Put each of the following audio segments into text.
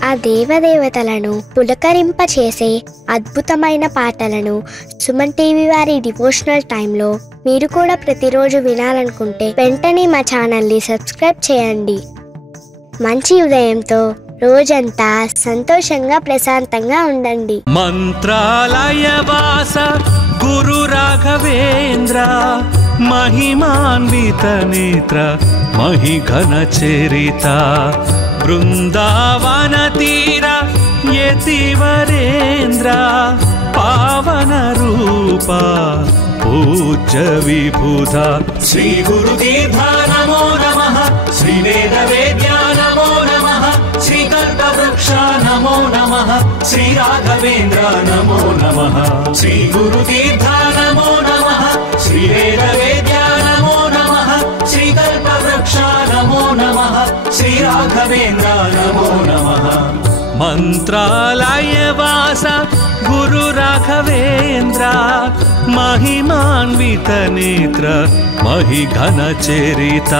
ఆ దేవదేవతలను పులకరింపచేసే అద్భుతమైన పాటలను సుమన్ టీవీ వారి డివోషనల్ టైంలో మీరు కూడా ప్రతిరోజు వినాలనుకుంటే వెంటనే మా ఛానల్ని సబ్స్క్రైబ్ చేయండి. మంచి ఉదయంతో రోజంతా సంతోషంగా ప్రశాంతంగా ఉండండి. మంత్రాలయవాస గురు రాఘవేంద్ర మహిమాన్విత నేత్ర మహిఘన చరిత బృందావన తీర యతివరేంద్ర పావన రూప పూజ్య విభుధ శ్రీ గురుదీర్ఘ నమో నమః శ్రీ వేద వేద్య నమో నమః శ్రీ కల్పవృక్ష నమో నమః శ్రీ రాఘవేంద్ర నమో నమః శ్రీ గురుదీర్ఘ నమో నమః శ్రీ వేద వేద్య నమో నమః శ్రీ కల్పవృక్ష నమో నమః శ్రీ రాఘవేంద్ర నమో నమః. మంత్రాలయవాస గురు రాఘవేంద్ర మహిమాన్విత నేత్ర మహిఘన చరిత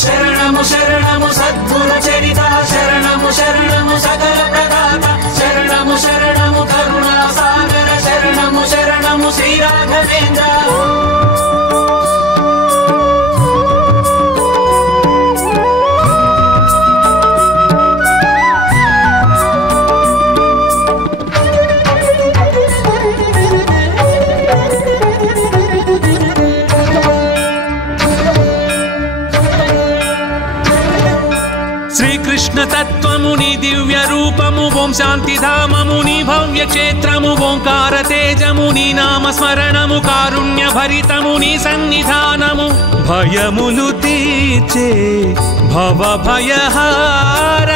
శరణము శరణము సద్గురు చరిత శరణము శరణము సకల ప్రదాత శరణము శరణము కరుణా సాగర శరణము శరణము శ్రీ రాఘవేంద్ర. శ్రీకృష్ణ తత్వముని దివ్య రూపము ఓం శాంతిధామముని భవ్య క్షేత్రము ఓంకార తేజముని నామ స్మరణము కారుణ్య భరితముని సన్నిధానము భయములు తీర్చే భవ భయహార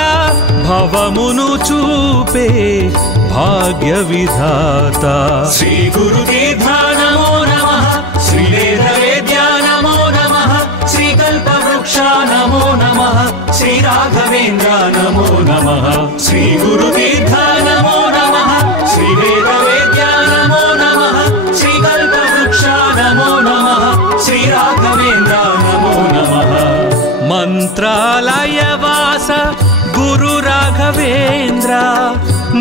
భవమును చూపే భాగ్య విధాత శ్రీ గురుదీర్ఘ నమో నమః శ్రీ వేద వేద్య నమో నమః శ్రీ కల్పవృక్ష నమో నమః శ్రీ రాఘవేంద్ర నమో నమః శ్రీ గురుదీర్ఘ నమో నమః శ్రీ వేద వేద్య నమో నమః శ్రీ కల్పవృక్ష నమో నమః శ్రీ రాఘవేంద్ర నమో నమః. మంత్రాలయవాస గురు రాఘవేంద్ర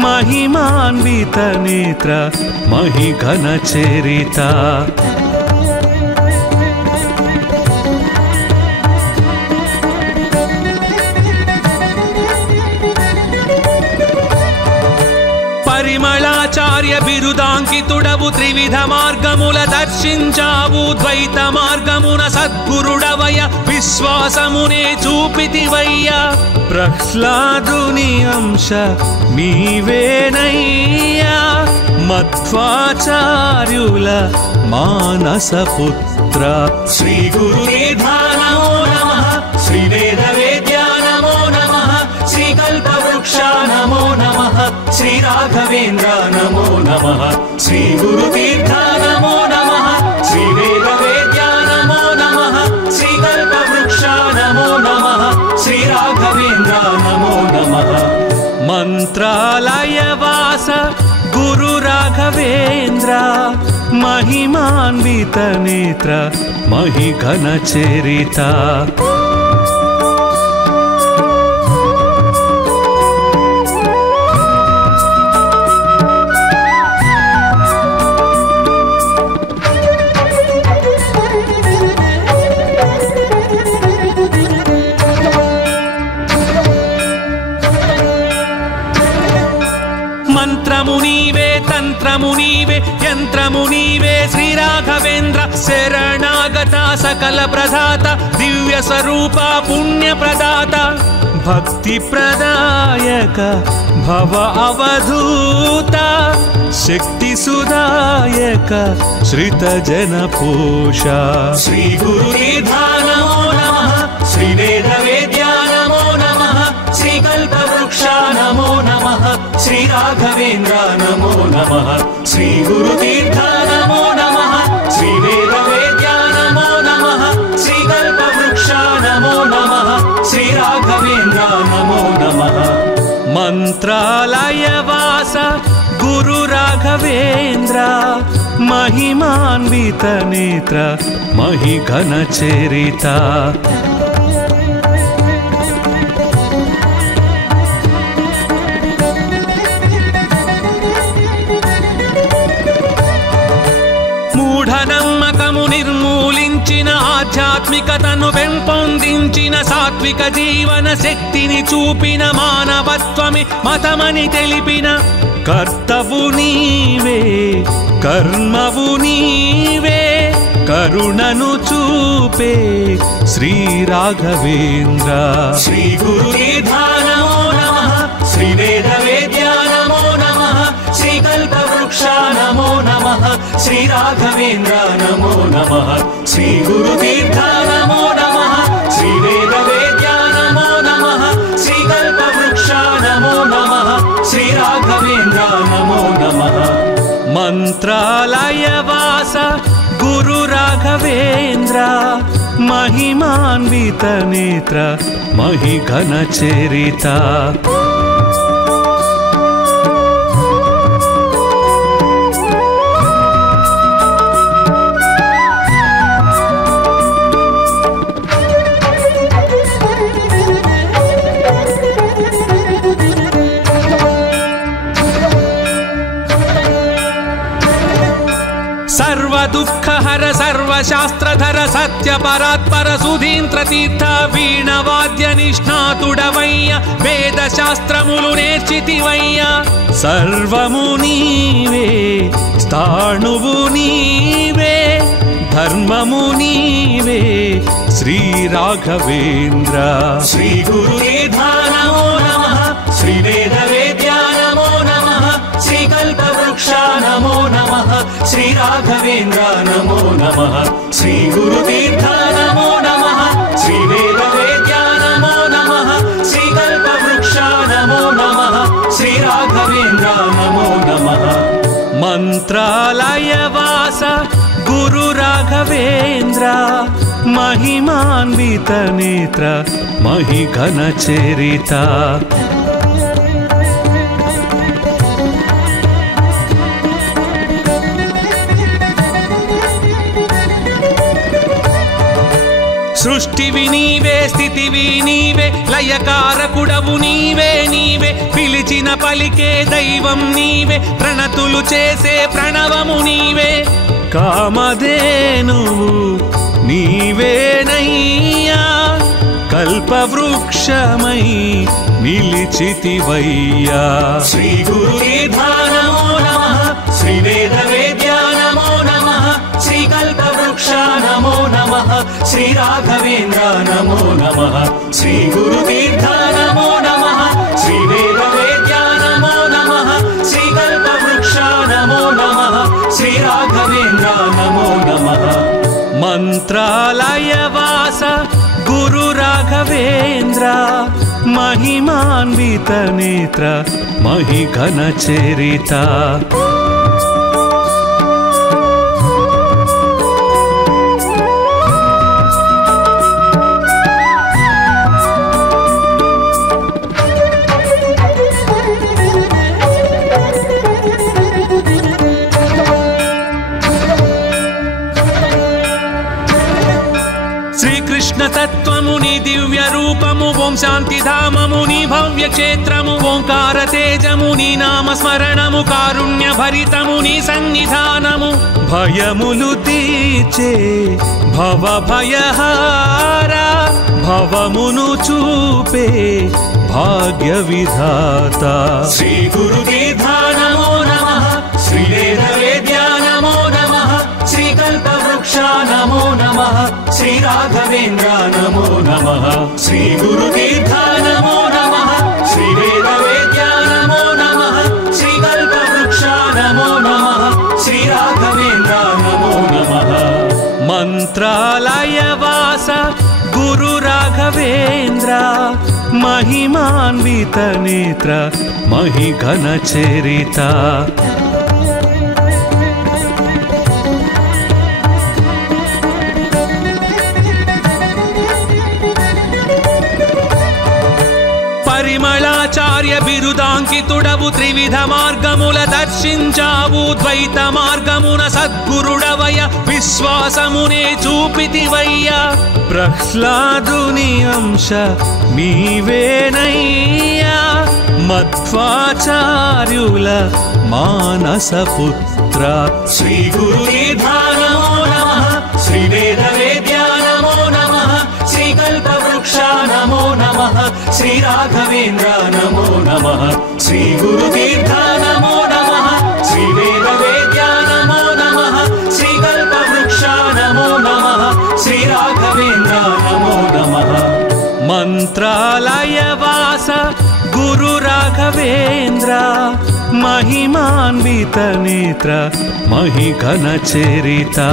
మహిమాన్విత నేత్ర మహిఘన చరిత పరిమళాచార్య బిరుదాంకితుడవు త్రివిధ మార్గముల దర్శించావు ద్వైత మార్గమున సద్గురుడవయ విశ్వాసమునే చూపితివయ్య ప్రహ్లాదుని అంశ నీవేనయ్యా మధ్వాచార్యుల మానస పుత్ర శ్రీ గురుదీర్ఘ నమో నమః శ్రీ వేద వేద్య నమో నమః శ్రీ కల్పవృక్ష నమో నమః శ్రీ రాఘవేంద్ర నమో నమః శ్రీ గురుదీర్ఘ నమో నమః శ్రీ వేద వేద్య నమో నమః శ్రీ కల్పవృక్ష నమో నమః శ్రీ రాఘవేంద్ర నమో నమః. మంత్రాలయవాస గురు రాఘవేంద్ర మహిమాన్విత నేత్ర మహిఘన చరిత మంత్రము నీవే తంత్రము నీవే యంత్రము నీవే శ్రీ రాఘవేంద్ర శరణాగత సకల ప్రదాత దివ్య స్వరూప పుణ్య ప్రదాత భక్తి ప్రదాయక భవ అవధూత శక్తి సుదాయక శ్రిత జన పోష శ్రీ గురుదీర్ఘ నమో నమః శ్రీ వేద వేద్య నమో నమః శ్రీ కల్పవృక్ష నమో నమః శ్రీ రాఘవేంద్ర నమో నమః శ్రీ గురుదీర్ఘ నమో నమః శ్రీ వేద వేద్య నమో నమః శ్రీ కల్పవృక్ష నమో నమః శ్రీ రాఘవేంద్ర నమో నమః. మంత్రాలయవాస గురు రాఘవేంద్ర महिमान्वित नेत्र महिघन चरिता ఆధ్యాత్మికతను పెంపొందించిన సాత్విక జీవన శక్తిని చూపిన మానవత్వమి మతమని తెలిపిన కర్తవు నీవే కర్మవు నీవే కరుణను చూపే శ్రీ రాఘవేంద్ర శ్రీ గురుదేవా నమో నమః శ్రీ వేద వేద్యా నమో నమః శ్రీ కల్పవృక్ష నమో నమః శ్రీ రాఘవేంద్ర నమో నమః శ్రీ గురుదేవా నమో నమః శ్రీ వేద వేద్యా నమో నమః శ్రీ కల్పవృక్ష నమో నమః శ్రీ రాఘవేంద్ర నమో నమః మంత్రాలయ వాస గురు రాఘవేంద్ర महिमान्वित नेत्र महिघन चरिता सर्व दुःख हर सर्व शास्त्रधर सत्य परात्पर सुधींद्र तीर्थ वीणवाद्य निष्णातुडवय्य वेद शास्त्रमुलु नेर्चितिवय्य सर्वमु नीवे स्थाणुवु नीवे धर्ममु नीवे श्री राघवेंद्र श्री गुरुदेवा नमो नमः श्री वेद वेद्या नमो नमः श्री कल्पवृक्ष नमो नमः श्री राघवेंद्र नमो नमः श्री गुरुतीर्थ नमो नमः श्री वेद वेद्या नमो नमः श्री कल्पवृक्ष नमो नमः श्री राघवेंद्र नमो नमः मंत्रालय वास गुरु राघवेंद्र महिमान्वित नेत्र महिघन चरिता సృష్టివి నీవే స్థితివి నీవే లయకారకుడవు నీవే నీవే పిలిచిన పలికే దైవం నీవే ప్రణతులు చేసే ప్రణవము నీవే కామధేనువు నీవేనయ్యా కల్పవృక్షమై నిలిచితివయ్యా శ్రీ గురుదేవా నమో నమః శ్రీ వేద వేద్యా నమో నమః శ్రీ కల్పవృక్ష నమో నమః శ్రీ రాఘవేంద్ర నమో నమః శ్రీ గురుతీర్థ నమో నమః శ్రీ వేద వేద్యా నమో నమః శ్రీ కల్పవృక్ష నమో నమః శ్రీ రాఘవేంద్ర నమో నమః మంత్రాలయ వాస గురు రాఘవేంద్ర महिमान्वित नेत्र महिघन चरिता తత్వముని దివ్య రూపము ఓం శాంతి ధామముని భవ్య క్షేత్రము ఓంకార తేజముని నామ స్మరణము కారుణ్య భరితముని సన్నిధానము భయములు తీర్చే భవ భయహార భవమును చూపే భాగ్య విధాత శ్రీ గురుదేవా నమో నమః శ్రీ వేద వేద్యా నమో నమః శ్రీ కల్పవృక్ష నమో నమః శ్రీ రాఘవేంద్ర నమో నమః శ్రీ గురుతీర్థ నమో నమః శ్రీ వేద వేద్యా నమో నమః శ్రీ కల్పవృక్ష నమో నమః శ్రీ రాఘవేంద్ర నమో నమః మంత్రాలయ వాస గురు రాఘవేంద్ర महिमान्वित नेत्र महिघन चरिता పరిమళాచార్య బిరుదాంకితుడవు త్రివిధ మార్గముల దర్శించావు ద్వైత మార్గమున సద్గురుడవయ విశ్వాసమునే చూపితివయ్యా ప్రహ్లాదుని అంశ నీవేనయ్యా మధ్వాచార్యుల మానస పుత్ర శ్రీ గురుదేవా నమో నమః శ్రీ వేద వేద్యా నమో శ్రీ రాఘవేంద్ర నమో నమః శ్రీ గురుతీర్థ నమో నమః శ్రీ వేద వేద్య నమో నమః శ్రీ కల్పవృక్ష నమో నమః శ్రీ రాఘవేంద్ర నమో నమః మంత్రాలయవాస గురు రాఘవేంద్ర महिमान्वित नेत्र महिघन चरिता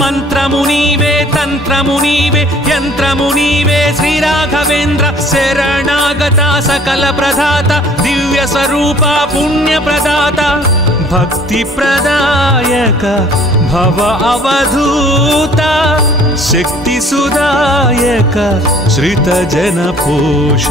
మంత్రమునివే తంత్రమునివే యంత్రమునివే శ్రీ రాఘవేంద్ర శరణాగత సకల ప్రదాత దివ్య స్వరూప పుణ్య ప్రదాత భక్తి ప్రదాయక భవ అవధూత శక్తి సుదాయక శ్రిత జన పోష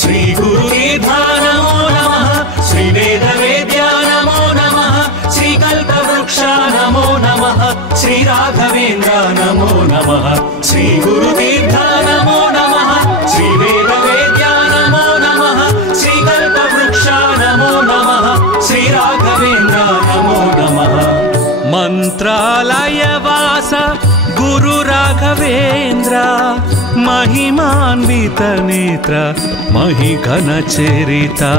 శ్రీ గురుతీర్థ నమో నమః శ్రీ వేద వేద్య నమో నమః శ్రీ కల్పవృక్ష నమో నమః శ్రీ రాఘవేంద్ర నమో నమః శ్రీ గురుతీర్థ నమో నమః శ్రీ వేద వేద్య నమో నమః శ్రీ కల్పవృక్ష నమో నమః శ్రీ రాఘవేంద్ర నమో నమః మంత్రాలయవాస గురు రాఘవేంద్ర महिमान्वित नेत्र महिघन चरिता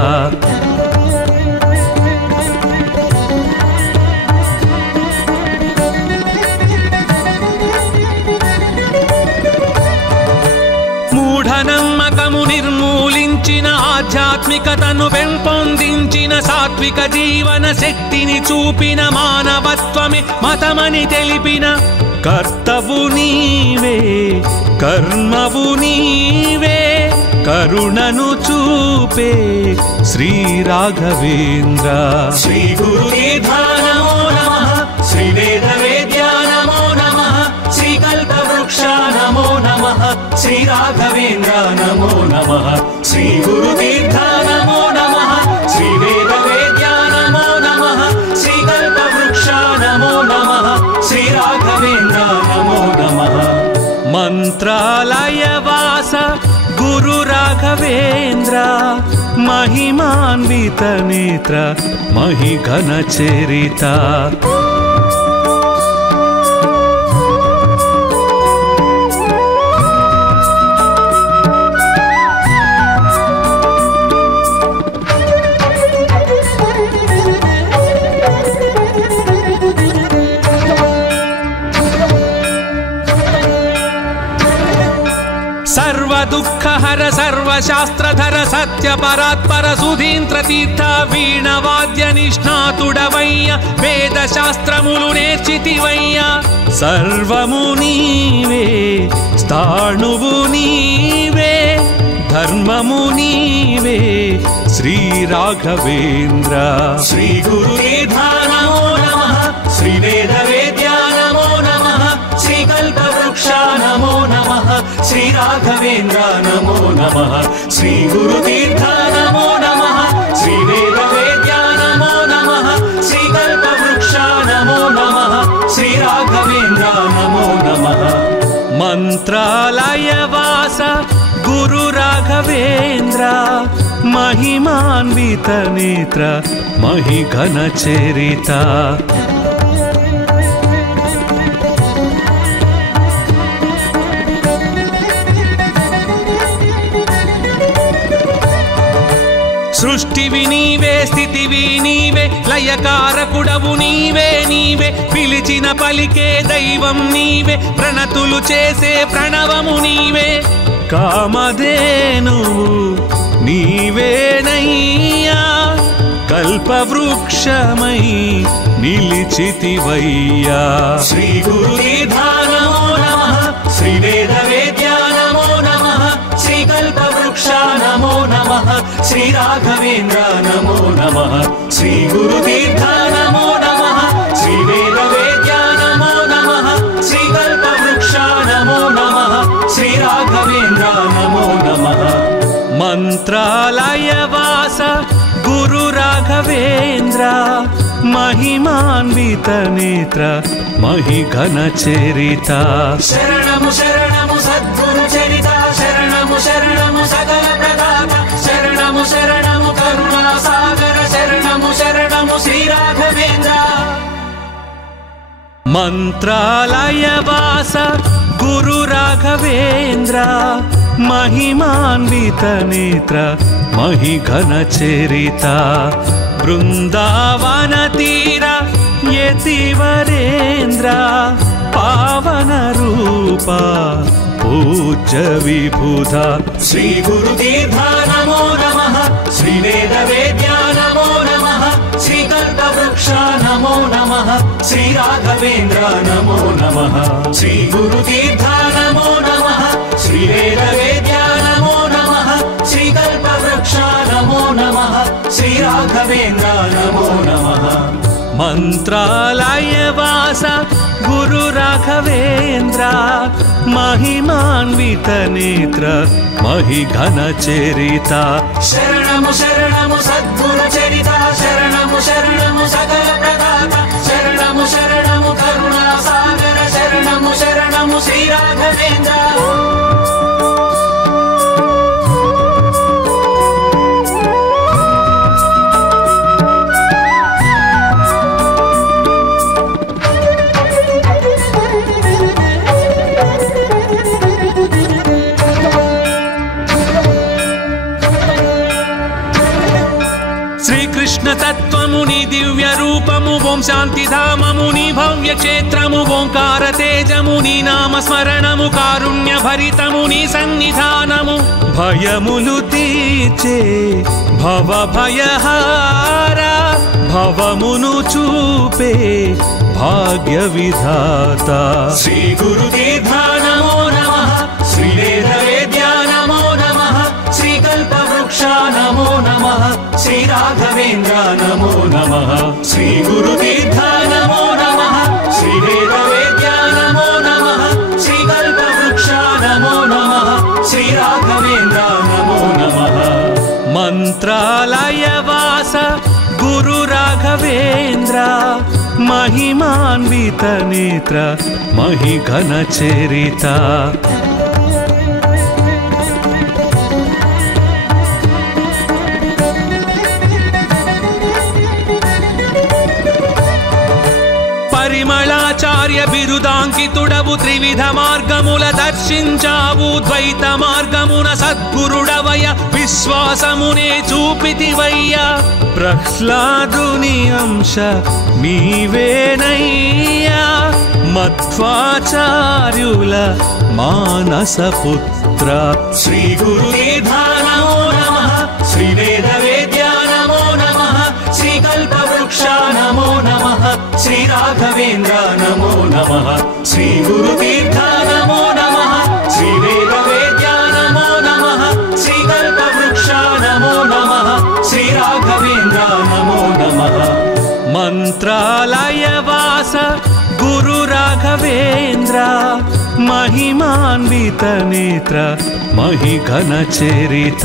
మూఢనమ్మకము నిర్మూలించిన ఆధ్యాత్మికతను పెంపొందించిన సాత్విక జీవన శక్తిని చూపిన మానవత్వమే మతమని తెలిపిన కర్తవు నీవే కర్మవు నీవే కరుణను చూపే శ్రీ రాఘవేంద్ర శ్రీ గురుతీర్థ నమో నమః శ్రీ వేద వేద్య నమో నమః శ్రీ కల్పవృక్ష నమో నమః శ్రీ రాఘవేంద్ర నమో నమః శ్రీ గురుతీర్థ నమో నమః శ్రీ వేద వేద్య నమో నమః శ్రీ కల్పవృక్ష నమో నమః శ్రీ రాఘవేంద్ర నమో నమః మంత్రాలయవాస గురు రాఘవేంద్ర महिमान्वित नेत्र महिघन चरिता सर्व दुःख हर सर्व शास्त्रधर सत्य परात्पर सुधींद्र तीर्थ वीण वाद्य निष्णातुडवయ్య वेद शास्त्रमुलु నేర్చితివయ్య सर्वमु నీవే స్థాణువు నీవే ధర్మము నీవే శ్రీ రాఘవేంద్ర శ్రీ గురుతీర్థ నమో నమః శ్రీ వేద వేద్య నమో నమః శ్రీ కల్పవృక్ష నమో నమః శ్రీ రాఘవేంద్ర నమో నమః శ్రీ గురుతీర్థ నమో నమః శ్రీ వేద వేద్య నమో నమః శ్రీ కల్పవృక్ష నమో నమః శ్రీ రాఘవేంద్ర నమో నమః మంత్రాలయవాస గురు రాఘవేంద్ర महिमान्वित नेत्र महिघन चरिता సృష్టివి నీవే స్థితివి నీవే లయకారకుడవు నీవే నీవే పిలిచిన పలికే దైవం నీవే ప్రణతులు చేసే ప్రణవము నీవే కామధేనువు నీవేనయ్యా కల్పవృక్షమై నిలిచితివయ్యా శ్రీ గురుతీర్థ నమో నమః శ్రీ వేద వేద్య నమో నమః శ్రీ కల్పవృక్ష నమో నమః శ్రీ రాఘవేంద్ర నమో నమః శ్రీ గురుతీర్థ నమో నమః శ్రీ వేద వేద్య నమో నమః శ్రీ కల్పవృక్ష నమో నమః శ్రీ రాఘవేంద్ర నమో నమః మంత్రాలయవాస గురు రాఘవేంద్ర महिमान्वित नेत्र మహిఘన చరిత శరణము శరణము సద్గురు చరిత శరణము శరణము సకల ప్రదాత శరణము శరణము కరుణా సాగర శరణము శరణము శ్రీ రాఘవేంద్ర మంత్రాలయవాస గురు రాఘవేంద్ర మహిమాన్విత నేత్ర మహిఘన చరిత బృందావన తీర యతివరేంద్ర పావన రూప పూజ్య విభుధ శ్రీ గురు తీర్థ నమో నమః శ్రీ వేద వేద్య నమో నమః శ్రీ కల్ప వృక్ష నమో నమః శ్రీ రాఘవేంద్ర నమో నమః శ్రీ గురు తీర్థ నమో నమః శ్రీ వేద వేద్య నమో నమః శ్రీ కల్ప వృక్ష నమో నమః శ్రీ రాఘవేంద్ర నమో నమః మంత్రాలయవాస గురు రాఘవేంద్ర మహిమాన్విత నేత్ర మహిఘన చరిత శరణము శరణము సద్గురు చరిత శరణము శరణము సకల ప్రదాత శరణము శరణము కరుణా సాగర శరణము శరణము శ్రీ రాఘవేంద్ర శ్రీకృష్ణ తత్వముని దివ్య రూపము ఓం శాంతిధామముని భవ్య క్షేత్రము ఓంకార తేజముని నామ స్మరణము కారుణ్య భరితముని సన్నిధానము భయములు తీర్చే భవ భయహార భవమును చూపే భాగ్య విధాత శ్రీ గురు తీర్థ నమో నమః శ్రీ వేద వేద్య నమో నమః శ్రీ కల్ప వృక్ష నమో నమః శ్రీ రాఘవేంద్ర నమో నమః శ్రీ గురు తీర్థ నమో నమః శ్రీ వేద వేద్య నమో నమః శ్రీ కల్ప వృక్ష నమో నమః శ్రీ రాఘవేంద్ర నమో నమః మంత్రాలయవాస గురు రాఘవేంద్ర మహిమాన్విత నేత్ర మహిఘన చరిత పరిమళాచార్య బిరుదాంకితుడవు త్రివిధ మార్గముల దర్శించావు ద్వైత మార్గమున సద్గురుడవయ విశ్వాసమునే చూపితివయ్య ప్రహ్లాదుని అంశ నీవేనయ్యా మధ్వాచార్యుల మానస పుత్ర శ్రీ గురు తీర్థ నమో నమః శ్రీ వేద వేద్య నమో నమః శ్రీ కల్ప వృక్ష నమో నమః శ్రీ రాఘవేంద్ర నమో నమః శ్రీ గురు తీర్థ నమో నమః శ్రీ వేద వేద్య నమో నమః శ్రీ కల్ప వృక్ష నమో నమః శ్రీ రాఘవేంద్ర నమో నమః మంత్రాలయవాస గురు రాఘవేంద్ర మహిమాన్విత నేత్ర మహిఘన చరిత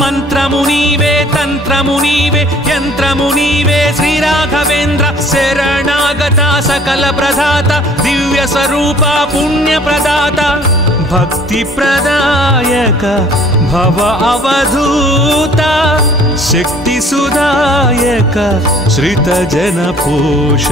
మంత్రము నీవే తంత్రము నీవే యంత్రము నీవే శ్రీ రాఘవేంద్ర శరణాగత సకల ప్రదాత దివ్య స్వరూప పుణ్య ప్రదాత భక్తి ప్రదాయక భవ అవధూత శక్తి సుదాయక శ్రిత జన పోష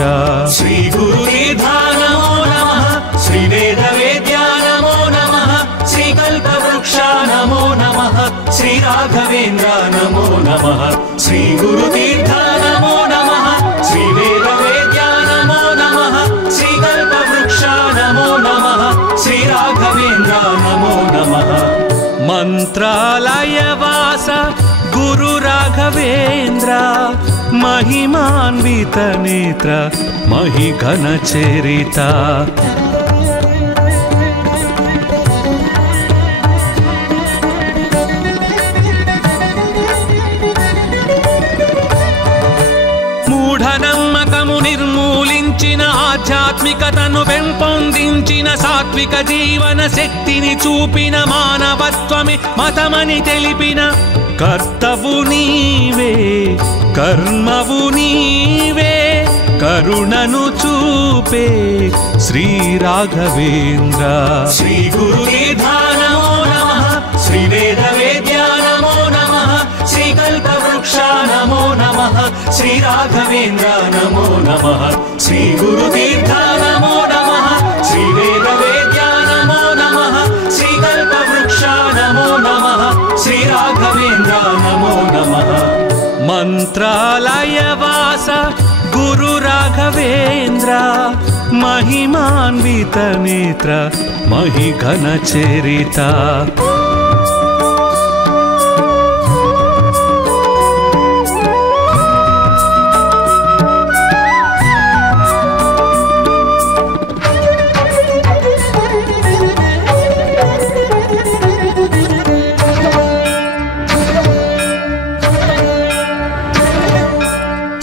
శ్రీ గురు తీర్థ నమో నమః శ్రీ వేద వేద్య నమో నమః శ్రీ కల్ప వృక్ష నమో నమః శ్రీ రాఘవేంద్ర నమో నమః శ్రీ గురు తీర్థ నమో నమః శ్రీ వేద వేద్య నమో నమః శ్రీ కల్ప వృక్ష నమో నమః శ్రీ రాఘవేంద్ర నమో నమః మంత్రాలయవాస గురు రాఘవేంద్ర మహిమాన్విత నేత్ర మహిఘన చరిత బోధించిన ఆధ్యాత్మికతను పెంపొందించిన సాత్విక జీవన శక్తిని చూపిన మానవత్వమే మతమని తెలిపిన కర్తవు నీవే కర్మవు నీవే కరుణను చూపే శ్రీ రాఘవేంద్ర. శ్రీ గురునిధానమో నమః శ్రీ వేద వేద్యానమో నమః శ్రీ కల్పవృక్ష నమో నమః శ్రీ రాఘవేంద్ర నమో నమః శ్రీ గురుతీర్థనమో నమః శ్రీ వేద వేద్యానమో నమః శ్రీ కల్పవృక్ష నమో నమః శ్రీ రాఘవేంద్ర నమో నమః. మంత్రాలయ వాస గురు రాఘవేంద్ర మహిమాన్విత నేత్ర మహిఘన చరిత.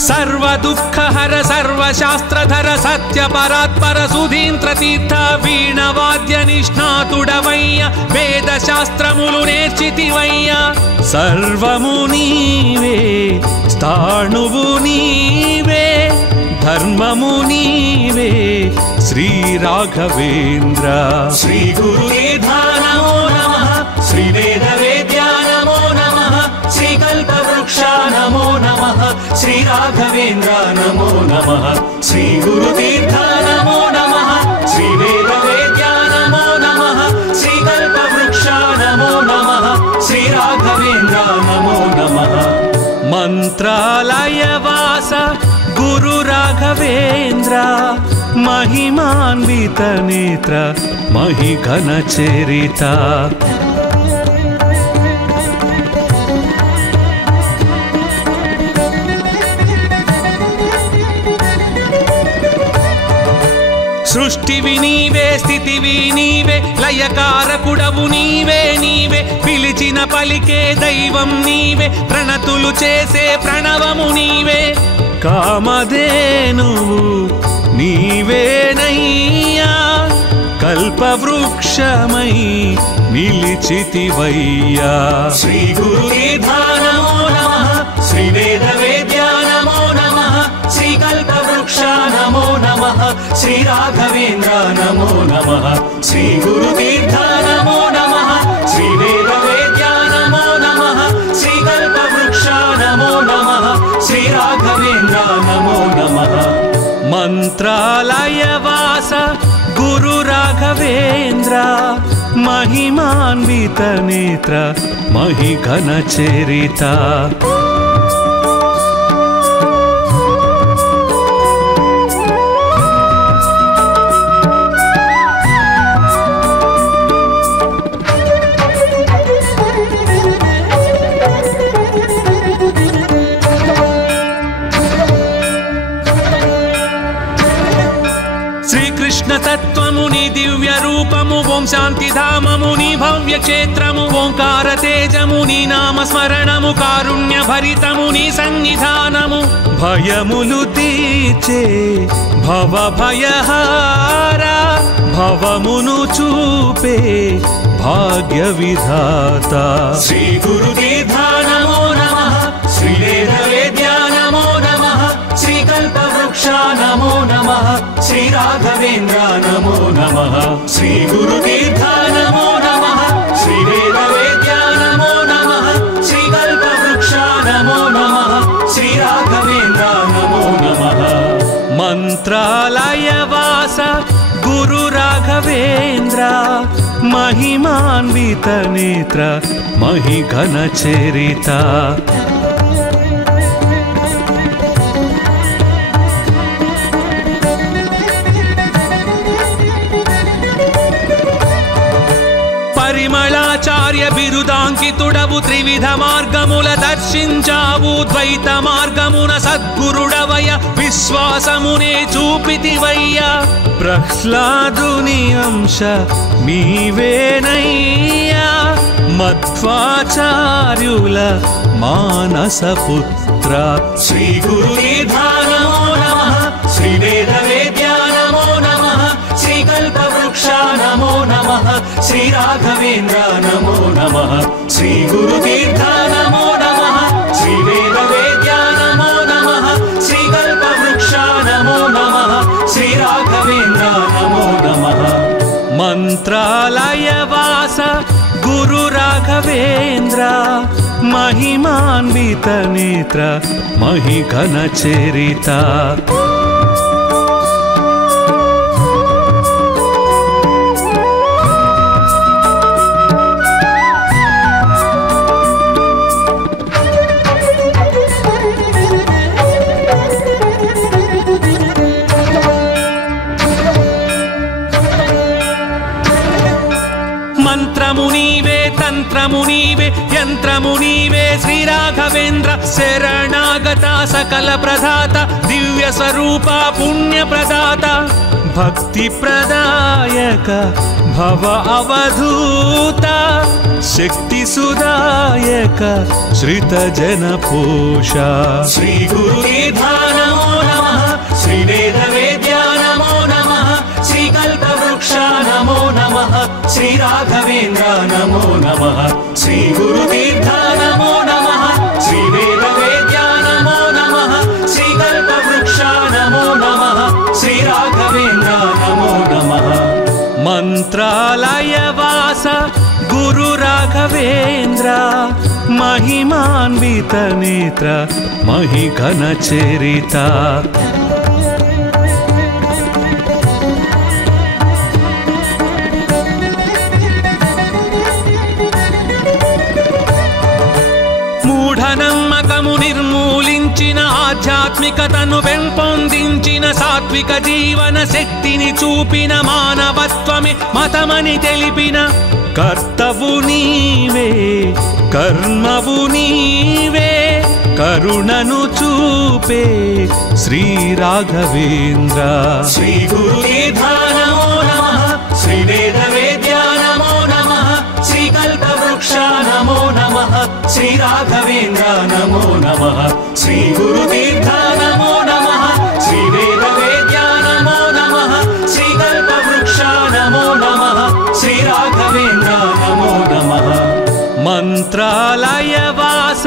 సర్వదుఃఖహర సర్వశాస్త్రధర సత్య పరాత్పర సుధీంద్ర తీర్థ వీణవాద్య నిష్ణాతుడవయ్య వేద శాస్త్రములు నేర్చితివయ్య. సర్వము నీవే స్థాణువు నీవే ధర్మము నీవే శ్రీ రాఘవేంద్ర. శ్రీ గురునిధానమో నమః శ్రీ వేద వేద్యానమో నమః శ్రీ కల్పవృక్ష నమో నమః శ్రీ రాఘవేంద్ర నమో నమః శ్రీ గురుతీర్థ నమో నమః శ్రీ వేద వేద్యానమో నమః శ్రీ కల్పవృక్ష నమో నమః శ్రీ రాఘవేంద్ర నమో నమః. మంత్రాలయ వాస గురు రాఘవేంద్ర మహిమాన్విత నేత్ర మహిఘన చరిత. సృష్టివి నీవే స్థితివి నీవే లయకారకుడవు నీవే నీవే పిలిచిన పలికే దైవం నీవే ప్రణతులు చేసే ప్రణవము నీవే. కామధేనువు నీవేనయ్యా కల్పవృక్షమై నిలిచితివయ్యా. శ్రీ గురునిధానమో నమః శ్రీ వేద వేద్యానమో నమః శ్రీ కల్పవృక్ష నమో నమః శ్రీ రాఘవేంద్ర నమో నమః శ్రీ గురుతీర్థ నమో నమః శ్రీ వేద వేద్యానమో నమః శ్రీ కల్పవృక్ష నమో నమః శ్రీ రాఘవేంద్ర నమో నమః. మంత్రాలయ వాస గురు రాఘవేంద్ర మహిమాన్విత నేత్ర మహిఘన చరిత. తత్వముని దివ్య రూపము ఓం శాంతి ధామముని భవ్య క్షేత్రము ఓంకార తేజముని నామ స్మరణము కారుణ్య భరితముని సన్నిధానము భయములు తీర్చే భవ భయహార భవమును చూపే భాగ్య విధాత. శ్రీ గురునిధానమో నమః శ్రీ వేద వేద్యానమో నమః శ్రీ కల్పవృక్ష నమో నమః శ్రీ రాఘవేంద్ర నమో నమః శ్రీ గురుతీర్థ నమో నమః శ్రీ వేద వేద్యానమో నమః శ్రీ కల్పవృక్ష నమో నమః శ్రీ రాఘవేంద్ర నమో నమః. మంత్రాలయ వాస గురు రాఘవేంద్ర మహిమాన్విత నేత్ర మహిఘన చరిత. పరిమళాచార్య బిరుదాంకితుడవు త్రివిధ మార్గముల దర్శించావు ద్వైత మార్గమున సద్గురుడవయ విశ్వాసమునే చూపితివయ్య. ప్రహ్లాదుని అంశ నీవేనయ్యా మధ్వాచార్యుల మానస పుత్ర. శ్రీ గురునిధానమో నమః శ్రీ వేద వేద్య नमः श्री राघवेन्द्र नमो नमः श्री गुरुतीर्थ नमो नमः श्री वेदवेद्या नमो नमः श्री कल्पवृक्ष नमो नमः श्री राघवेन्द्र नमो नमः मंत्रालयवास गुरु राघवेन्द्र महिमान्वित नेत्र महिघन चरिता मंत्रमुनीवे तंत्रमुनीवे यंत्रमुनीवे श्री राघवेन्द्र शरणागता सकल प्रदाता दिव्य स्वरूपा पुण्य प्रदाता भक्ति प्रदायक भव अवधूता शक्ति सुदायक श्रित जन पोषा श्री गुरुतीर्थ नमो नमः श्री वेदवेद्या नमो नमः श्री कल्पवृक्ष नमो नमः श्री राघवेन्द्र नमो नमः श्री गुरुतीर्थ नमो नमः श्री वेदवेद्या नमो नमः श्री कल्पवृक्ष नमो नमः श्री राघवेन्द्र नमो नमः मंत्रालयवास गुरु राघवेन्द्र महिमान्वित नेत्र महिघन चरिता మూఢనమ్మకము నిర్మూలించిన ఆధ్యాత్మికతను పెంపొందించిన సాత్విక జీవన శక్తిని చూపిన మానవత్వమే మతమని తెలిపిన కర్తవు నీవే కర్మవు నీవే కరుణను చూపే శ్రీ రాఘవేంద్ర శ్రీ గురుదేవ నమో నమః శ్రీ వేదవేద్య నమో నమః శ్రీ కల్పవృక్ష నమో నమః శ్రీ రాఘవేంద్ర నమో నమః శ్రీ గురుతీర్థ నమో నమః శ్రీ వేదవేద్య నమో నమః శ్రీ కల్పవృక్ష నమో నమః శ్రీ రాఘవేంద్ర నమో నమః మంత్రాలయవాస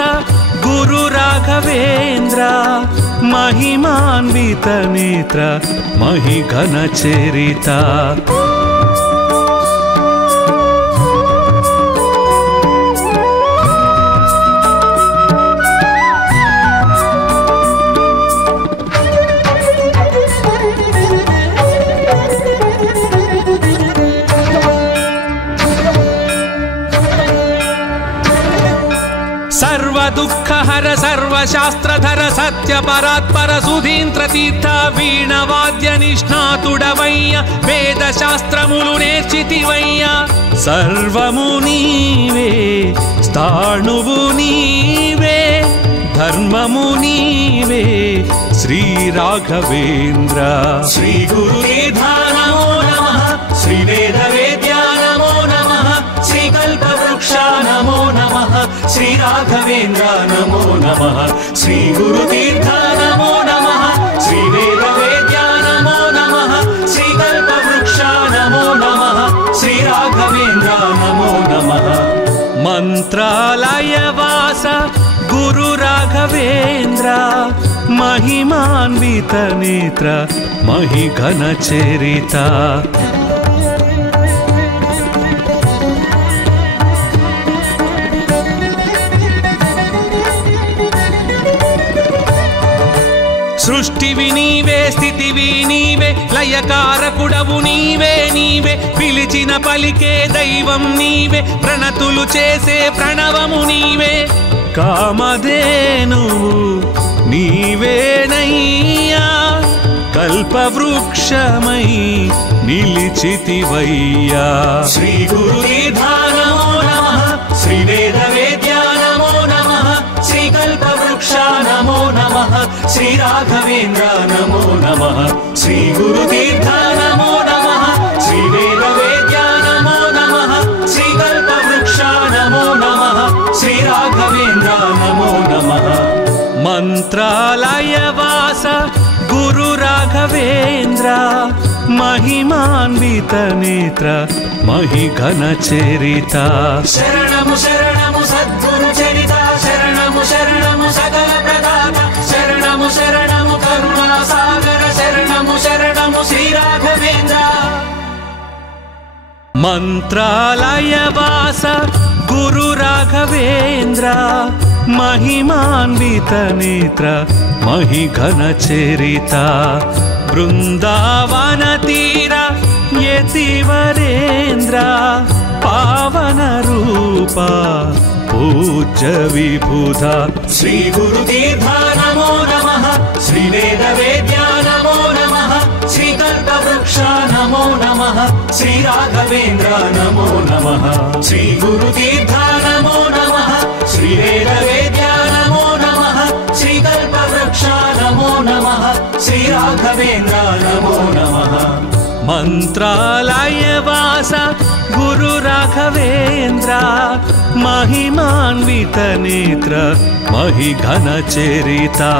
గురు రాఘవేంద్ర महिमान्वित नेत्र महिघन चरिता सर्व दुःखहर सर्वशास्त्रधर सत्य परात्पर सुधींद्र तीर्थ वीणवाद्य निष्णातुडवయ్య वेद शास्त्रमुलु నేర్చితివయ్య सर्वमु నీవే స్థాణువు నీవే ధర్మము నీవే శ్రీ రాఘవేంద్ర శ్రీ గురుదేవ నమో నమః శ్రీ వేదవేద్య నమో నమః శ్రీ కల్పవృక్ష నమో నమః శ్రీ రాఘవేంద్ర నమో నమః శ్రీ గురుతీర్థ నమో నమః శ్రీ వేదవేద్య నమో నమః శ్రీ కల్పవృక్ష నమో నమః శ్రీ రాఘవేంద్ర నమో నమః మంత్రాలయవాస గురు రాఘవేంద్ర महिमान्वित नेत्र महिघन चरिता సృష్టివి నీవే స్థితివి నీవే లయకారకుడవు నీవే నీవే పిలిచిన పలికే దైవం నీవే ప్రణతులు చేసే ప్రణవము నీవే కామధేనువు నీవేనయ్యా కల్పవృక్షమై నిలిచితివయ్యా శ్రీ గురుదేవ నమో నమః శ్రీ వేదవేద్య నమో నమః శ్రీ కల్పవృక్ష నమో నమః శ్రీ రాఘవేంద్ర నమో నమః శ్రీ గురుతీర్థ నమో నమః శ్రీ వేదవేద్య నమో నమః శ్రీ కల్పవృక్ష నమో నమః శ్రీ రాఘవేంద్ర నమో నమః మంత్రాలయవాస గురు రాఘవేంద్ర महिमान्वित नेत्र महिघन चरिता शरणमु शरणमु सद्गुरु चरिता शरणमु शरणमु सकल प्रदाता शरणमु शरणमु करुणा सागर शरणमु शरणमु श्री राघवेंद्र मंत्रालय वास गुरु राघवेंद्र महिमान्वित नेत्र महिघन चरिता वृंदावन तीर यतिवरेंद्र पावन रूपा पूज्य विबुधा श्री गुरुतीर्था नमो नमः श्री वेदवेद्या नमो नमः श्री कल्पवृक्षा नमो नमः श्री राघवेंद्र नमो नमः श्री गुरुतीर्था नमो नमः श्री वेदवेद्या नमो नमः श्री कल्पवृक्षा नमो नमः श्री राघवेंद्र नमो नमः मंत्रालय वास गुरु राघवेंद्र महिमान्वित नेत्र महिघन चरिता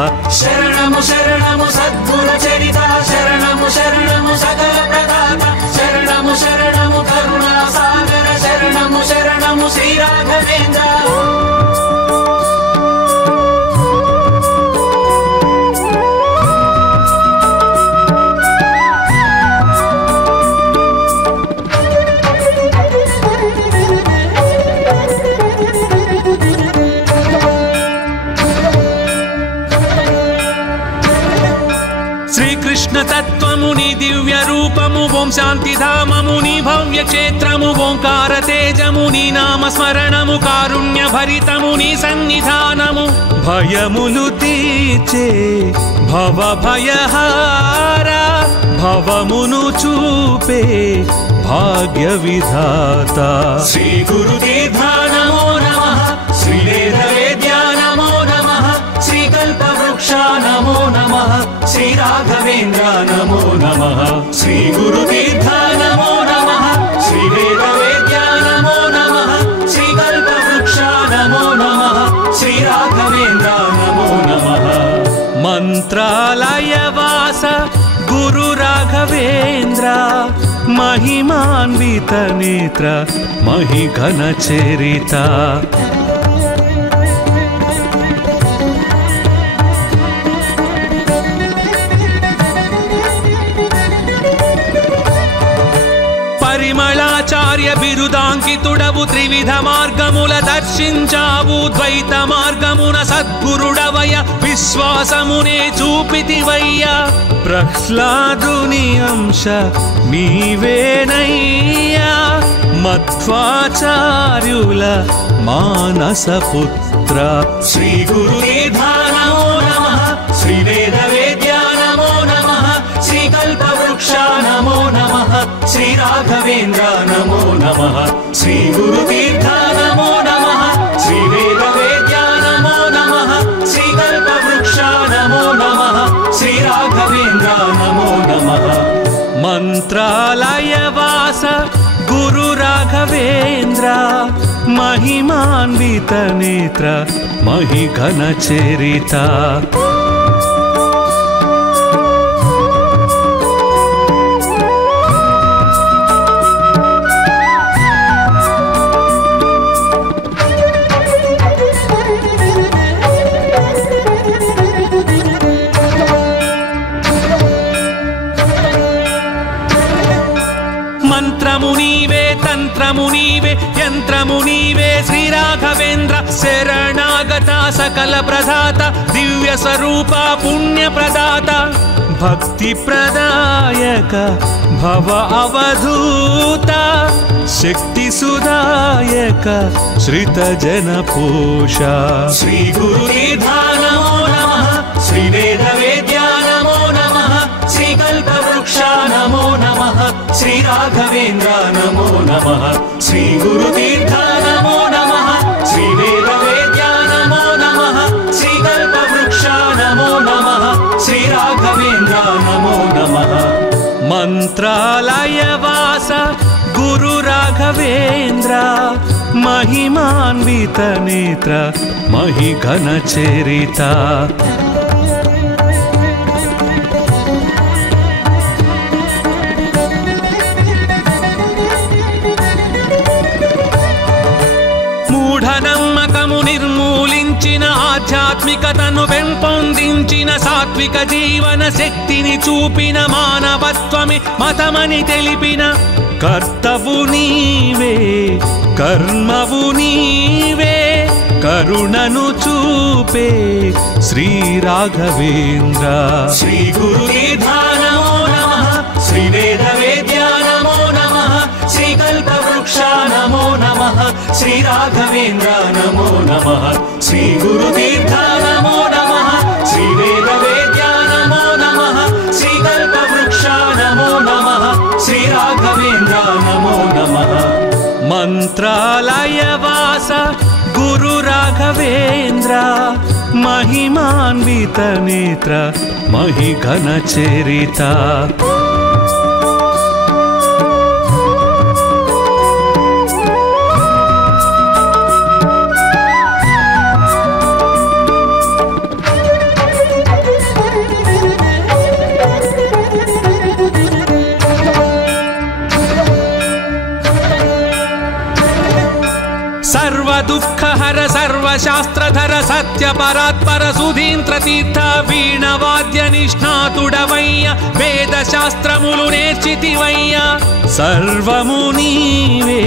शरणमु शरणमु सद्गुरु चरिता शरणमु शरणमु सकल प्रदाता शरणमु शरणमु करुणा सागर शरणमु शरणमु श्री राघवेंद्र तत्वमुनि दिव्य रूपमु ओं शांतिधाममुनि भव्य क्षेत्रमु ओंकार तेजमुनि नाम स्मरणमु कारुण्य भरितमुनि सन्निधानमु भयमुलु तीर्चे भव भयहारा भवमुनु चूपे भाग्य विधाता श्री गुरुतीर्था नमो नमः श्री वेदवेद्या नमो नमः श्री कल्पवृक्षा नमो नमः श्री राघवेंद्र नमो नमः श्री गुरुतीर्था नमो नमः श्री वेदवेद्या नमो नमः श्री कल्पवृक्षा नमो नमः श्री राघवेंद्र नमो नमः मंत्रालय वास गुरु राघवेंद्र महिमान्वित नेत्र महिघन चरिता పరిమళాచార్య బిరుదాంకితుడవు త్రివిధ మార్గముల దర్శించావు ద్వైత మార్గమున సద్గురుడవయ విశ్వాసమునే చూపితివయ్యా ప్రహ్లాదుని అంశ నీవేనయ్యా మధ్వాచార్యుల మానస పుత్ర శ్రీ గురుదేవా నమో నమః శ్రీ వేదవేద్యా నమో నమః శ్రీ కల్పవృక్షా నమో నమః శ్రీ రాఘవేంద్ర నమో నమః శ్రీ గురుతీర్థ నమో నమః శ్రీ వేదవేద్యా నమో నమః శ్రీ కల్పవృక్షా నమో నమః శ్రీ రాఘవేంద్ర నమో నమః మంత్రాలయ వాస గురు రాఘవేంద్ర महिमान्वित नेत्र महिघन चरिता మంత్రమునీవే తంత్రమునీవే యంత్రమునీవే శ్రీ రాఘవేంద్ర శరణాగత సకల ప్రదాత దివ్య స్వరూప పుణ్య ప్రదాత భక్తి ప్రదాయక భవ అవధూత శక్తి సుదాయక శ్రిత జన పోష శ్రీ గురుదేవా నమో నమః శ్రీ వేదవేద్యా నమో నమః శ్రీ కల్పవృక్షా నమో నమః శ్రీ రాఘవేంద్ర నమో నమః శ్రీ గురుతీర్థ నమో నమః శ్రీ వేదవేద్యా నమో నమః శ్రీ కల్పవృక్షా నమో నమః శ్రీ రాఘవేంద్ర నమో నమః మంత్రాలయ వాస గురు రాఘవేంద్ర महिमान्वित नेत्र महिघन चरिता ఆధ్యాత్మికతను పెంపొందించిన సాత్విక జీవన శక్తిని చూపిన మానవత్వమి మతమని తెలిపిన కర్తవు నీవే కర్మవు నీవే కరుణను చూపే శ్రీ రాఘవేంద్ర. శ్రీ గురుదేవా నమో నమః, శ్రీ వేద వేద్యా నమో నమః, శ్రీ కల్పవృక్ష నమో నమః, శ్రీ రాఘవేంద్ర నమో నమః. శ్రీ గురుదేవా నమో నమః, శ్రీ వేద వేద్యా నమో నమః, శ్రీ కల్పవృక్ష నమో నమః, శ్రీ రాఘవేంద్ర నమో నమః. మంత్రాలయ వాస గురు రాఘవేంద్ర, महिमान्वित नेत्र महिघन चरित. सर्व दुःख हर सर्व शास्त्रधर सत्य परात्पर सुधींद्र तीर्थ वीणवाद्य निष्णातुडवय्य वेद शास्त्रमुलु नेर्चितिवय्य. सर्वमु नीवे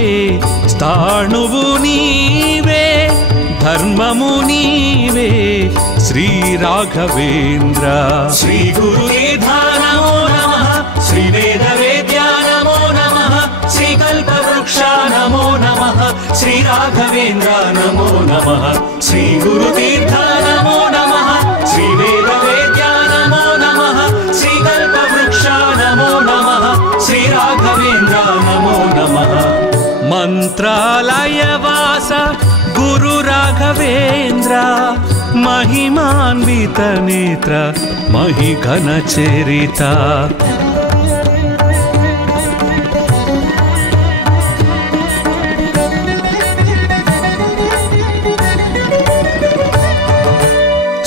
स्थाणुवु नीवे धर्ममु नीवे श्री राघवेंद्र. श्री गुरुदेवा नमो नमः, श्री वेद वेद्या नमो नमः, श्री कल्पवृक्ष नमो नमः, श्री राघवेंद्र नमो नमः. श्री गुरुतीर्थ नमो नमः, श्री वेद वेद्या नमो नमः, श्री कल्पवृक्ष नमो नमः, श्री राघवेंद्र नमो नमः. मंत्रालय वास गुरु राघवेंद्र, महिमान्वित नेत्र महिघन चरित.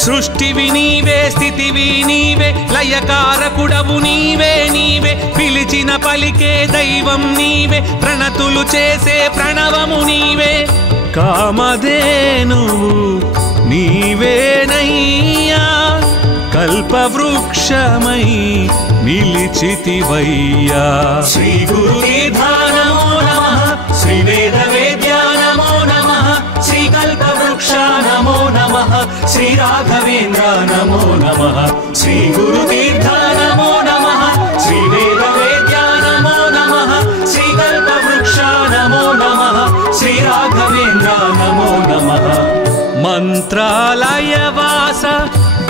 సృష్టివి నీవే స్థితివి నీవే లయకారకుడవు నీవే నీవే పిలిచిన పలికే దైవం నీవే ప్రణతులు చేసే ప్రణవము నీవే. కామధేనువు నీవేనయ్యా కల్పవృక్షమై నిలిచితివయ్యా. శ్రీ గురుదేవా నమో నమః, శ్రీ వేద వేద్యా నమో నమః, శ్రీ కల్పవృక్ష నమో నమః, శ్రీ రాఘవేంద్ర నమో నమః. శ్రీ గురుతీర్థ నమో నమః, శ్రీ వేద వేద్యా నమో నమః, శ్రీ కల్పవృక్ష నమో నమః, శ్రీ రాఘవేంద్ర నమో నమః. మంత్రాలయ వాస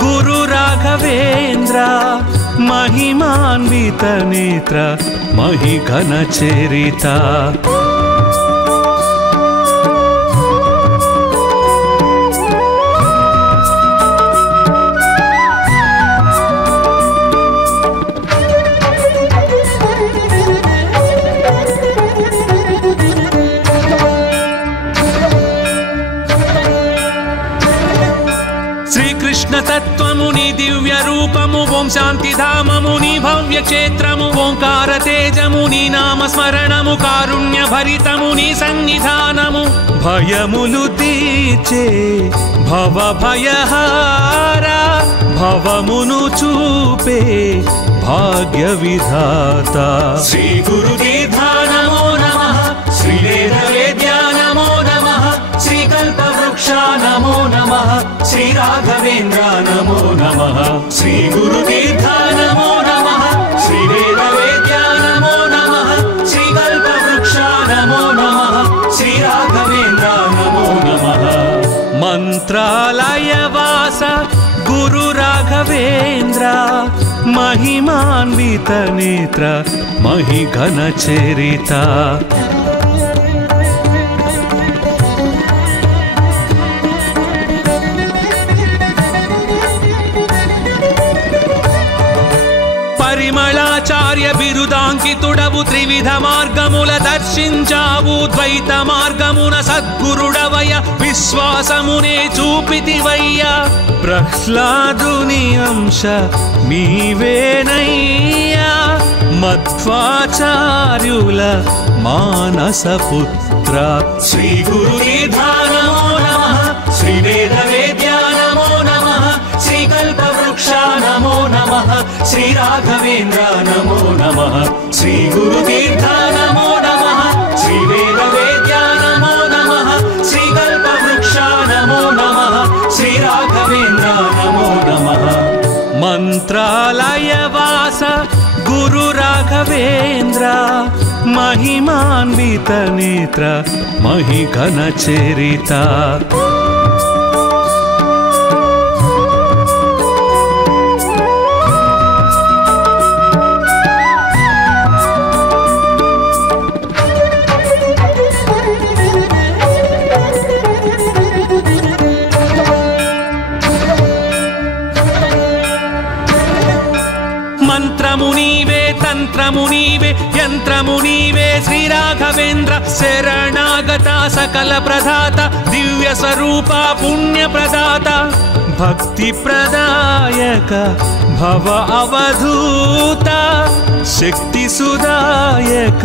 గురు రాఘవేంద్ర, महिमान्वित नेत्र महिघन चरित. తత్వముని దివ్య రూపము ఓం శాంతి ధామముని భవ్య క్షేత్రము ఓంకార తేజముని నామ స్మరణము కారుణ్య భరితముని సన్నిధానము భయములు తీర్చే భవ భయహార భవమును చూపే భాగ్య విధాత. శ్రీ గురుదేవా నమో నమః, శ్రీ వేద వేద్యా నమో నమః, శ్రీ కల్పవృక్ష నమో నమః, శ్రీ రాఘవేంద్ర నమో నమః. శ్రీ గురుతీర్థ నమో నమః, శ్రీ వేద వేద్యా నమో నమః, శ్రీ కల్పవృక్ష నమో నమః, శ్రీ రాఘవేంద్ర నమో నమః. మంత్రాలయ వాస గురు రాఘవేంద్ర, महिमान्वित नेत्र महिघन चरित. పరిమళాచార్య బిరుదాంకితుడవు త్రివిధ మార్గముల దర్శించావు ద్వైత మార్గమున సద్గురుడవయ విశ్వాసమునే చూపితివయ్యా. ప్రహ్లాదుని అంశ నీవేనయ్యా మధ్వాచార్యుల మానస పుత్ర. శ్రీ గురుదేవా నమో నమః, శ్రీ వేద వేద్యా నమో నమః, नमः श्री राघवेन्द्र नमो नमः श्री गुरुतीर्थ नमो नमः श्री वेदवेद्या नमो नमः श्री कल्पवृक्ष नमो नमः श्री राघवेन्द्र नमो नमः मंत्रालयवास गुरु राघवेन्द्र महिमान्वित नेत्र महिघन चरिता मंत्रमुनीवे तंत्रमुनीवे यंत्रमुनीवे श्री राघवेन्द्र शरणागता सकल प्रदाता दिव्य स्वरूपा पुण्य प्रदाता भक्ति प्रदायक भव अवधूता शक्ति सुदायक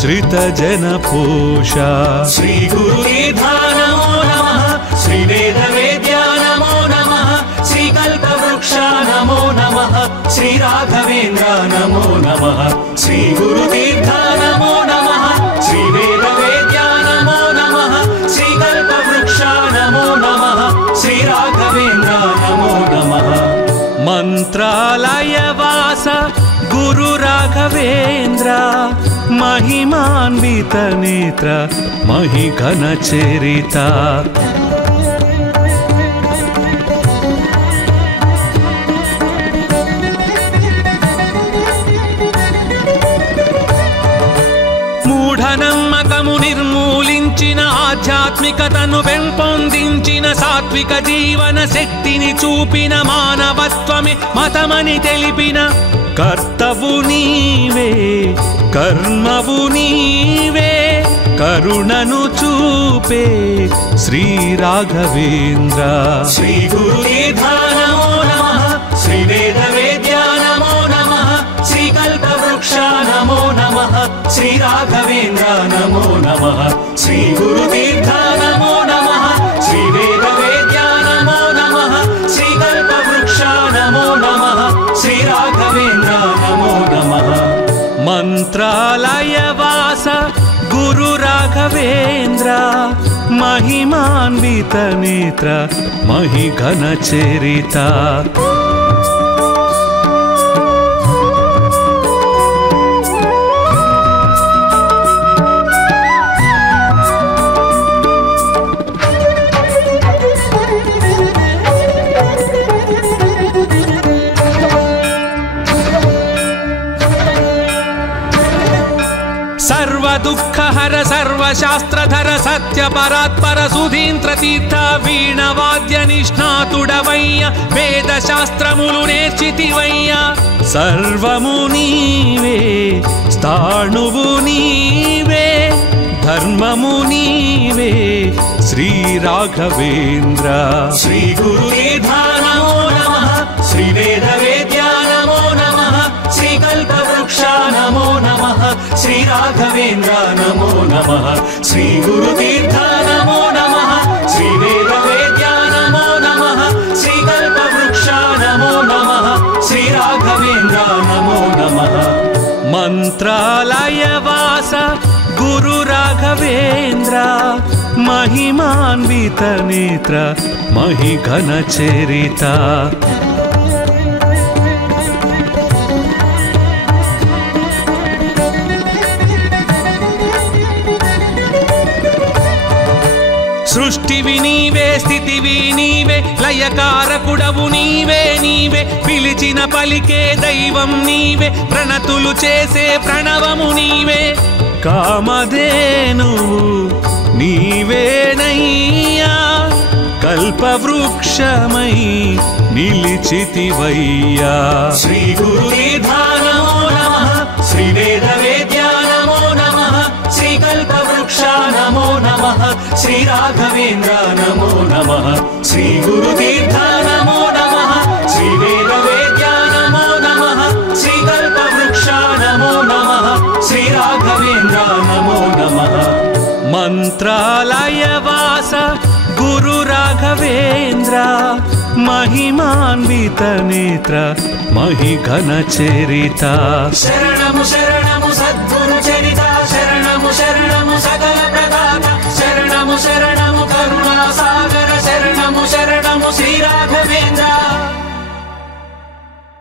श्रित जन पोषा श्री गुरुतीर्थ नमो नमः श्री वेदवेद्या नमो नमः श्री कल्पवृक्ष नमो नमः श्री राघवेन्द्र नमो नमः श्री गुरुतीर्थ नमो नमः श्री वेदवेद्या नमो नमः श्री कल्पवृक्ष नमो नमः श्री राघवेन्द्र नमो नमः मंत्रालयवास गुरु राघवेन्द्र महिमान्वित नेत्र महिघन चरिता మూఢనమ్మకము నిర్మూలించిన ఆధ్యాత్మికతను పెంపొందించిన సాత్విక జీవన శక్తిని చూపిన మానవత్వమే మతమని తెలిపిన కర్తవు నీవే కర్మవు నీవే కరుణను చూపే శ్రీ రాఘవేంద్ర శ్రీ గురుतीर्थ నమో నమః శ్రీ వేదవేద్యా నమో నమః శ్రీ కల్పవృక్ష నమో నమః శ్రీ రాఘవేంద్ర నమో నమః శ్రీ గురుतीर्थ నమో నమః శ్రీ వేదవేద్యా నమో నమః శ్రీ కల్పవృక్ష నమో నమః శ్రీ రాఘవేంద్ర నమో నమః మంత్రాలయవాస గురు రాఘవేంద్ర महिमान्वित नेत्र महिघन चरिता दुःखहर सर्वशास्त्रधर सत्य परात्पर सुधींद्र तीर्थ वीणवाद्य निष्णातुडवय्य वेद शास्त्रमुलु नेर्चितिवय्य सर्वमु नीवे स्थाणुवु नीवे धर्ममु नीवे श्री राघवेन्द्र श्री गुरुतीर्थ नमो नमः श्री वेदवेद्या नमो नमः श्री कल्पवृक्ष नमो नमः श्री राघवेन्द्र नमो नमः श्री गुरुतीर्थ नमो नमः श्री वेदवेद्या नमो नमः श्री कल्पवृक्ष नमो नमः श्री राघवेन्द्र नमो नमः मंत्रालयवास गुरु राघवेन्द्र महिमान्वित नेत्र महिघन चरिता సృష్టివి నీవే స్థితివి నీవే లయకారకుడవు నీవే నీవే పిలిచిన పలికే దైవం నీవే ప్రణతులు చేసే ప్రణవము నీవే కామధేనువు నీవేనయ్యా కల్పవృక్షమై నిలిచితివయ్యా శ్రీ గురుतीर्थ నమో నమః శ్రీ వేదవేద్యా నమో నమః శ్రీ కల్పవృక్ష నమో నమః శ్రీ రాఘవేంద్ర నమో నమః శ్రీ గురుतीर्थ నమో నమః శ్రీ వేదవేద్యా నమో నమః శ్రీ కల్పవృక్ష నమో నమః శ్రీ రాఘవేంద్ర నమో నమః మంత్రాలయవాస గురు రాఘవేంద్ర महिमान्वित नेत्र महिघन चरिता शरणमु शरण